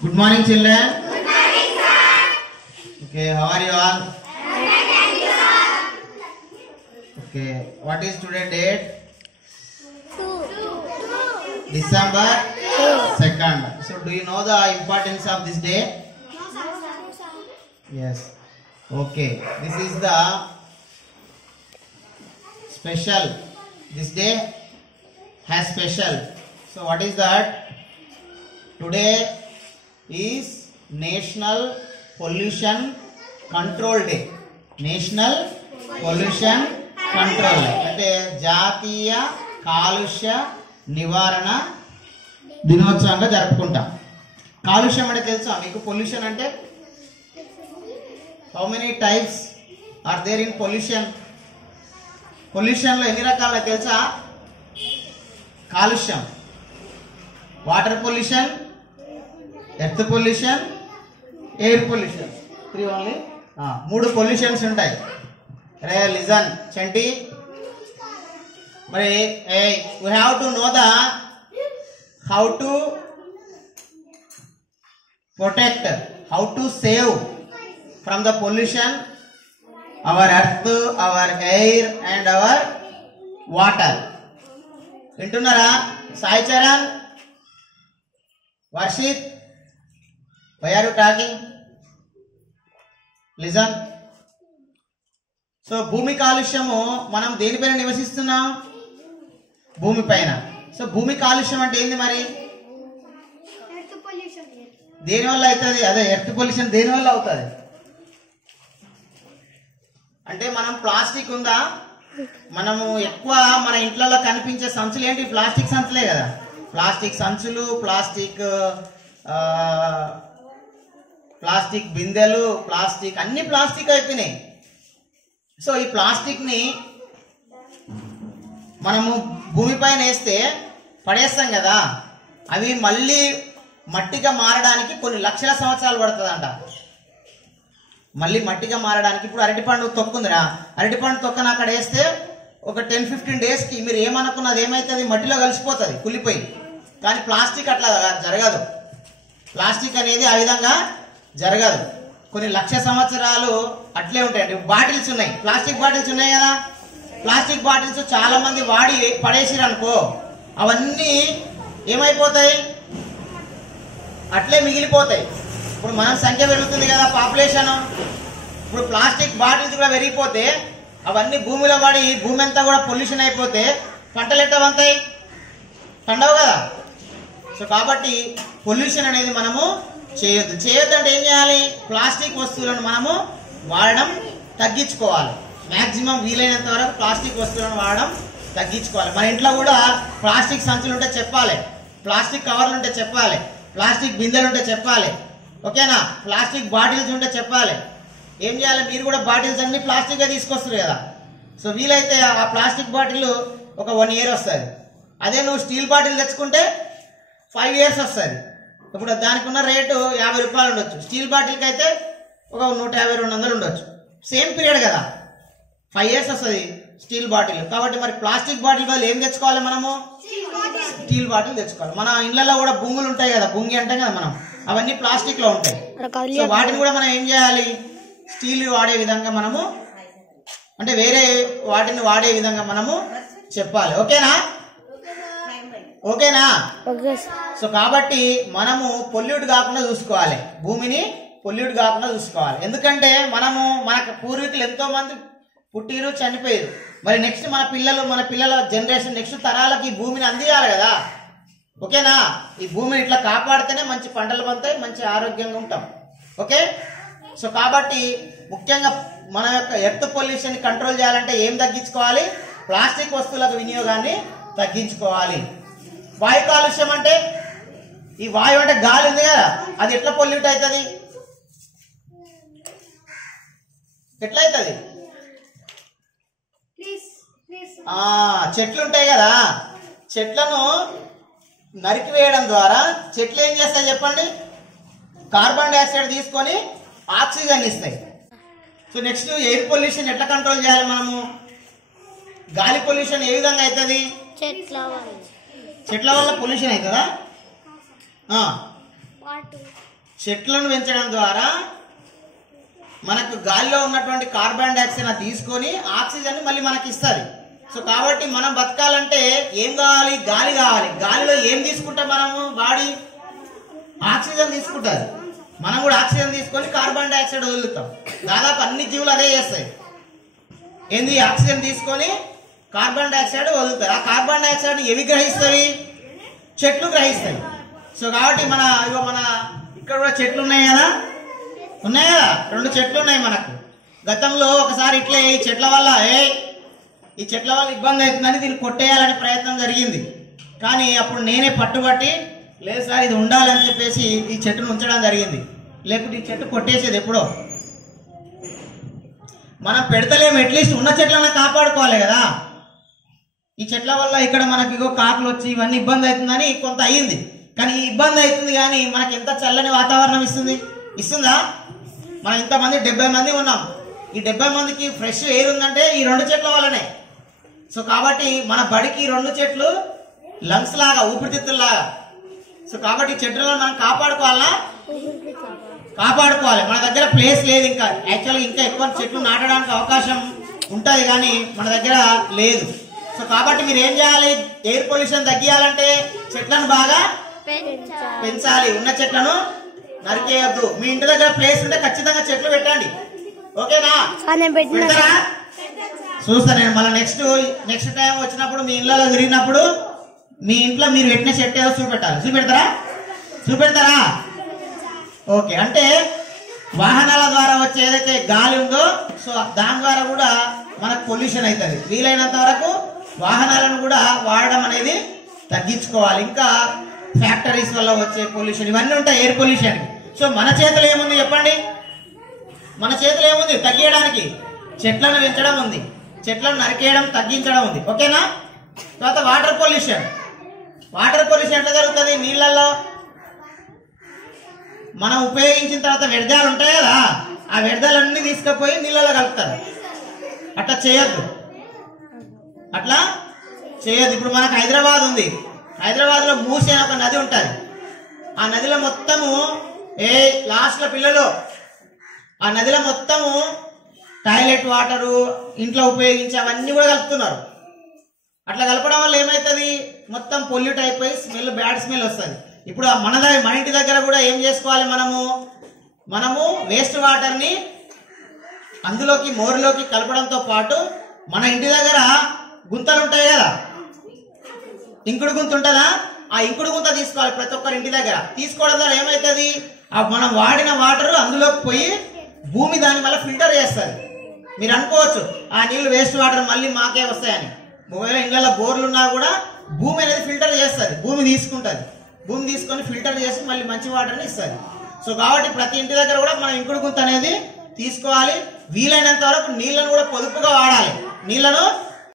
Good morning, children. Good morning, sir. Okay, how are you all? Thank you, sir. Okay, what is today date? 2. December 2nd. So, do you know the importance of this day? No, sir. Yes. Okay, this is the special. This day has special. So, what is that? Today is National Pollution Control Day. National Pollution Control Day. అంటే జాతీయ కాలుష్య నివారణ దినోత్సవంగా జరుపుకుంటాం. కాలుష్యం అంటే తెలుసా మీకు? పొల్యూషన్ అంటే how many types are there in pollution? Pollution లో ఎన్ని రకాలు తెలుసా? కాలుష్యం, water pollution, earth pollution, air pollution. 3 only. 3 pollutions ఉంటాయి. రే లిజన్ చంటి, మరి we have to know the how to protect, how to save from the pollution our earth, our air and our water. వింటున్నారా? Sai Charan, Varshith, why are you talking? Listen. So భూమి కాలుష్యము మనం దేనిపైన నివసిస్తున్నాం? భూమి పైన. So భూమి కాలుష్యం అంటే ఏంది మరి? దేనివల్ల అవుతుంది? అదే ఎర్త్ పొల్యూషన్ దేనివల్ల అవుతుంది అంటే మనం ప్లాస్టిక్ ఉందా, మనము ఎక్కువ మన ఇంట్లలో కనిపించే సంచులు ఏంటి? ప్లాస్టిక్ సంచులే కదా. ప్లాస్టిక్ సంచులు, ప్లాస్టిక్ బిందెలు, ప్లాస్టిక్ అన్ని ప్లాస్టిక్ అయిపోయినాయి. సో ఈ ప్లాస్టిక్ ని మనము భూమిపైన వేస్తే పడేస్తాం కదా, అవి మళ్ళీ మట్టిగా మారడానికి కొన్ని లక్షల సంవత్సరాలు పడుతుందంట. మళ్ళీ మట్టిగా మారడానికి. ఇప్పుడు అరటిపండు తొక్కుందిరా, అరటిపండు తొక్కను అక్కడ వేస్తే ఒక 10-15 డేస్కి మీరు ఏమనుకున్నది ఏమైతుంది? మట్టిలో కలిసిపోతుంది, కుళ్ళిపోయి. కానీ ప్లాస్టిక్ అట్లా జరగదు. ప్లాస్టిక్ అనేది ఆ విధంగా జరగదు. కొన్ని లక్ష సంవత్సరాలు అట్లే ఉంటాయండి. బాటిల్స్ ఉన్నాయి, ప్లాస్టిక్ బాటిల్స్ ఉన్నాయి కదా. ప్లాస్టిక్ బాటిల్స్ చాలా మంది వాడి పడేసిరు అనుకో, అవన్నీ ఏమైపోతాయి? అట్లే మిగిలిపోతాయి. ఇప్పుడు మన సంఖ్య పెరుగుతుంది కదా, పాపులేషన్. ఇప్పుడు ప్లాస్టిక్ బాటిల్స్ కూడా పెరిగిపోతే అవన్నీ భూమిలో పడి భూమి అంతా కూడా పొల్యూషన్ అయిపోతే పంటలు ఎట్లా పంతాయి? పండవు కదా. సో కాబట్టి పొల్యూషన్ అనేది మనము చేయొద్దు. అంటే ఏం చేయాలి? ప్లాస్టిక్ వస్తువులను మనము వాడడం తగ్గించుకోవాలి. మాక్సిమం వీలైనంత వరకు ప్లాస్టిక్ వస్తువులను వాడడం తగ్గించుకోవాలి. మన ఇంట్లో కూడా ప్లాస్టిక్ సంచులు ఉంటే చెప్పాలి, ప్లాస్టిక్ కవర్లు ఉంటే చెప్పాలి, ప్లాస్టిక్ బిందెలు ఉంటే చెప్పాలి. ఓకేనా? ప్లాస్టిక్ బాటిల్స్ ఉంటే చెప్పాలి. ఏం చేయాలి? మీరు కూడా బాటిల్స్ అన్ని ప్లాస్టిక్ గా తీసుకొస్తారు కదా. సో వీలైతే ఆ ప్లాస్టిక్ బాటిల్ ఒక 1 year వస్తుంది. అదే నువ్వు స్టీల్ బాటిల్ తెచ్చుకుంటే 5 years వస్తుంది. ఇప్పుడు దానికి ఉన్న రేటు 50 రూపాయలు ఉండొచ్చు, స్టీల్ బాటిల్కి అయితే ఒక 150-200 ఉండొచ్చు. సేమ్ పీరియడ్ కదా, 5 years వస్తుంది స్టీల్ బాటిల్. కాబట్టి మరి ప్లాస్టిక్ బాటిల్ బదులు ఏం తెచ్చుకోవాలి? మనము స్టీల్ బాటిల్ తెచ్చుకోవాలి. మన ఇళ్లలో కూడా బొంగులు ఉంటాయి కదా, బొంగి అంటాం కదా మనం, అవన్నీ ప్లాస్టిక్ లో ఉంటాయి. సో వాటిని కూడా మనం ఏం చేయాలి? స్టీల్ వాడే విధంగా మనము, అంటే వేరే వాటిని వాడే విధంగా మనము చెప్పాలి. ఓకేనా? ఓకేనా? సో కాబట్టి మనము పొల్యూట్ కాకుండా చూసుకోవాలి, భూమిని పొల్యూట్ కాకుండా చూసుకోవాలి. ఎందుకంటే మనము మన పూర్వీకులు ఎంతో మంది పుట్టిరు, చనిపోయారు. మరి నెక్స్ట్ మన పిల్లల జనరేషన్, నెక్స్ట్ తరాలకి ఈ భూమిని అందియాలి కదా. ఓకేనా? ఈ భూమిని ఇట్లా కాపాడితేనే మంచి పంటలు పంతాయి, మంచి ఆరోగ్యంగా ఉంటాం. ఓకే? సో కాబట్టి ముఖ్యంగా మన యొక్క ఎర్త్ పొల్యూషన్ కంట్రోల్ చేయాలంటే ఏం తగ్గించుకోవాలి? ప్లాస్టిక్ వస్తువుల వినియోగాన్ని తగ్గించుకోవాలి. వాయు కాలుష్యం అంటే, ఈ వాయువు అంటే గాలి ఉంది కదా, అది ఎట్లా పొల్యూట్ అవుతుంది? ఎట్లా అవుతుంది? చెట్లు ఉంటాయి కదా, చెట్లను నరికివేయడం ద్వారా చెట్లు ఏం చేస్తాయి చెప్పండి? కార్బన్ డైఆక్సైడ్ తీసుకొని ఆక్సిజన్ ఇస్తాయి. సో నెక్స్ట్ ఎయిర్ పొల్యూషన్ ఎట్లా కంట్రోల్ చేయాలి మనము? గాలి పొల్యూషన్ ఏ విధంగా అవుతుంది? చెట్ల వల్ల పొల్యూషన్ అవుతుందా? చెట్లను పెంచడం ద్వారా మనకు గాలిలో ఉన్నటువంటి కార్బన్ డైఆక్సైడ్ తీసుకొని ఆక్సిజన్ మళ్ళీ మనకి ఇస్తుంది. సో కాబట్టి మనం బతకాలంటే ఏం కావాలి? గాలి కావాలి. గాలిలో ఏం తీసుకుంటాం మనము? బాడీ ఆక్సిజన్ తీసుకుంటుంది. మనం కూడా ఆక్సిజన్ తీసుకొని కార్బన్ డైఆక్సైడ్ వదులుతాం. దాదాపు అన్ని జీవులు అదే చేస్తాయి. ఏంది? ఆక్సిజన్ తీసుకొని కార్బన్ డైఆక్సైడ్ వదులుతాయి. ఆ కార్బన్ డైఆక్సైడ్ ఎవి గ్రహిస్తాయి? చెట్లు గ్రహిస్తాయి. సో కాబట్టి మన ఇక్కడ కూడా చెట్లు ఉన్నాయి కదా, 2 చెట్లు ఉన్నాయి మనకు. గతంలో ఒకసారి ఇట్లే ఈ చెట్ల వల్ల ఇబ్బంది అవుతుందని దీన్ని కొట్టేయాలనే ప్రయత్నం జరిగింది. కానీ అప్పుడు నేనే పట్టుబట్టి లేదు సార్ ఇది ఉండాలని చెప్పేసి ఈ చెట్టును ఉంచడం జరిగింది. లేకపోతే ఈ చెట్టు కొట్టేసేది ఎప్పుడో. మనం పెడతలేము, అట్లీస్ట్ ఉన్న చెట్లను కాపాడుకోవాలి కదా. ఈ చెట్ల వల్ల ఇక్కడ మనకి కాకులు వచ్చి ఇవన్నీ ఇబ్బంది అవుతుందని కొంత అయ్యింది. కానీ ఈ ఇబ్బంది అవుతుంది కానీ మనకి ఎంత చల్లని వాతావరణం ఇస్తుందా? మనం ఇంతమంది 70 మంది ఉన్నాం. ఈ 70 మందికి ఫ్రెష్ ఎయిర్ ఉందంటే ఈ 2 చెట్ల వల్లనే. సో కాబట్టి మన బడికి 2 చెట్లు లంగ్స్ లాగా, ఊపిరితిత్తుల్లాగా. సో కాబట్టి చెట్లను మనం కాపాడుకోవాలా? కాపాడుకోవాలి. మన దగ్గర ప్లేస్ లేదు. ఇంకా యాక్చువల్గా ఇంకా ఎక్కువ చెట్లు నాటడానికి అవకాశం ఉంటుంది కానీ మన దగ్గర లేదు. సో కాబట్టి మీరు ఏం చేయాలి? ఎయిర్ పొల్యూషన్ తగ్గియాలంటే చెట్లను బాగా పెంచాలి. ఉన్న చెట్లను నరికేయద్దు. మీ ఇంటి దగ్గర ప్లేస్ ఉంటే ఖచ్చితంగా చెట్లు పెట్టండి. ఓకేనా? చూస్తా నేను మళ్ళీ నెక్స్ట్ టైం వచ్చినప్పుడు మీ ఇళ్ళలో తిరిగినప్పుడు మీ ఇంట్లో మీరు పెట్టిన చెట్టు ఏదో చూపెడతారా? ఓకే. అంటే వాహనాల ద్వారా వచ్చే ఏదైతే గాలి ఉందో సో దాని ద్వారా కూడా మనకు పొల్యూషన్ అవుతుంది. వీలైనంత వరకు వాహనాలను కూడా వాడడం అనేది తగ్గించుకోవాలి. ఇంకా ఫ్యాక్టరీస్ వల్ల వచ్చే పొల్యూషన్ ఇవన్నీ ఉంటాయి, ఎయిర్ పొల్యూషన్. సో మన చేతిలో ఏముంది చెప్పండి? మన చేతిలో ఏముంది తగ్గించడానికి? చెట్లను పెంచడం ఉంది, చెట్లను నరికేయడం తగ్గించడం ఉంది. ఓకేనా? తర్వాత వాటర్ పొల్యూషన్ ఎట్లా జరుగుతుంది? నీళ్ళల్లో మనం ఉపయోగించిన తర్వాత వ్యర్థాలు ఉంటాయి కదా, ఆ వ్యర్థాలన్నీ తీసుకుపోయి నీళ్ళలో కలుపుతారు. అట్లా చేయొద్దు. ఇప్పుడు మనకు హైదరాబాద్ ఉంది. హైదరాబాద్ లో మూసి అనే ఒక నది ఉంటుంది. ఆ నదిలో మొత్తము లాస్ట్ లో పిల్లలు ఆ నదిలో మొత్తము టాయిలెట్ వాటరు, ఇంట్లో ఉపయోగించి అవన్నీ కూడా కలుపుతున్నారు. అట్లా కలపడం వల్ల ఏమవుతుంది? మొత్తం పొల్యూట్ అయిపోయి బ్యాడ్ స్మెల్ వస్తుంది. ఇప్పుడు మన ఇంటి దగ్గర కూడా ఏం చేసుకోవాలి? మనము వేస్ట్ వాటర్ ని అందులోకి మోరులోకి కలపడంతో పాటు మన ఇంటి దగ్గర గుంతలు ఉంటాయి కదా, ఇంకుడు గుంత ఉంటుందా? ఆ ఇంకుడు గుంత తీసుకోవాలి ప్రతి ఒక్కరి ఇంటి దగ్గర. తీసుకోవడం ద్వారా ఏమవుతుంది? మనం వాడిన వాటర్ అందులోకి పోయి భూమి దాని వల్ల ఫిల్టర్ చేస్తుంది. మీరు అనుకోవచ్చు ఆ నీళ్లు వేస్ట్ వాటర్ మళ్ళీ మాకే వస్తాయని. ఒకవేళ ఇళ్ళలో బోర్లు ఉన్నా కూడా భూమి అనేది ఫిల్టర్ చేస్తుంది. భూమి తీసుకొని ఫిల్టర్ చేసి మళ్ళీ మంచి వాటర్ని ఇస్తుంది. సో కాబట్టి ప్రతి ఇంటి దగ్గర కూడా మనం ఇంకుడు గుంత అనేది తీసుకోవాలి. వీలైనంత వరకు నీళ్లను కూడా పొదుపుగా వాడాలి. నీళ్లను